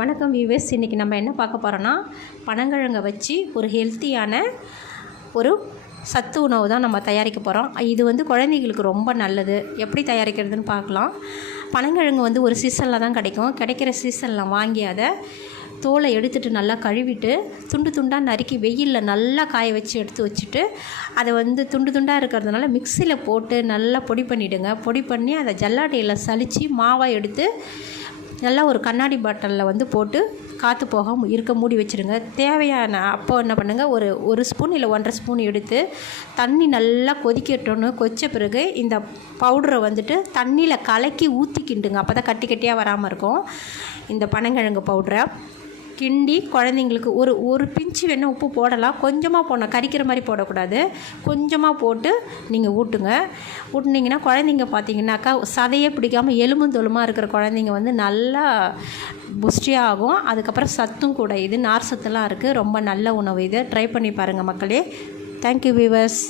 வணக்கம் வியூவர்ஸ், இன்றைக்கி நம்ம என்ன பார்க்க போகிறோன்னா பனங்கிழங்கை வச்சு ஒரு ஹெல்த்தியான ஒரு சத்து உணவு தான் நம்ம தயாரிக்க போகிறோம். இது குழந்தைகளுக்கு ரொம்ப நல்லது. எப்படி தயாரிக்கிறதுன்னு பார்க்கலாம். பனங்கிழங்கு ஒரு சீசனில் தான் கிடைக்கும். கிடைக்கிற சீசனில் வாங்கி அதை தோலை எடுத்துகிட்டு நல்லா கழுவிட்டு துண்டு துண்டாக நறுக்கி வெயிலில் நல்லா காய வச்சு எடுத்து வச்சுட்டு அதை துண்டு துண்டாக இருக்கிறதுனால மிக்சியில் போட்டு நல்லா பொடி பண்ணிவிடுங்க. பொடி பண்ணி அதை ஜல்லாட்டையில் சலித்து மாவாக எடுத்து நல்லா ஒரு கண்ணாடி பாட்டிலில் போட்டு காற்று போக இருக்க மூடி வச்சுருங்க. தேவையான அப்போ என்ன பண்ணுங்கள், ஒரு ஸ்பூன் இல்லை 1.5 ஸ்பூன் எடுத்து தண்ணி நல்லா கொதிக்கட்டோன்னு கொதித்த பிறகு இந்த பவுடரை தண்ணியில் கலக்கி ஊற்றிக்கிண்டுங்க. அப்போ தான் கட்டி கட்டியாக வராமல் இருக்கும். இந்த பனங்கிழங்கு பவுடரை கிண்டி குழந்தைங்களுக்கு ஒரு பிஞ்சு வேணால் உப்பு போடலாம். கொஞ்சமாக போடணும், கரிக்கிற மாதிரி போடக்கூடாது. கொஞ்சமாக போட்டு நீங்கள் ஊட்டினீங்கன்னா குழந்தைங்க பார்த்திங்கனாக்கா சதையே பிடிக்காமல் எலும்பும் தொலுமாக இருக்கிற குழந்தைங்க நல்லா புஷ்டியாக ஆகும். அதுக்கப்புறம் சத்தும் கூட, இது நார் சத்துலாம் இருக்குது. ரொம்ப நல்ல உணவு. இதை ட்ரை பண்ணி பாருங்கள் மக்களே. Thank you viewers.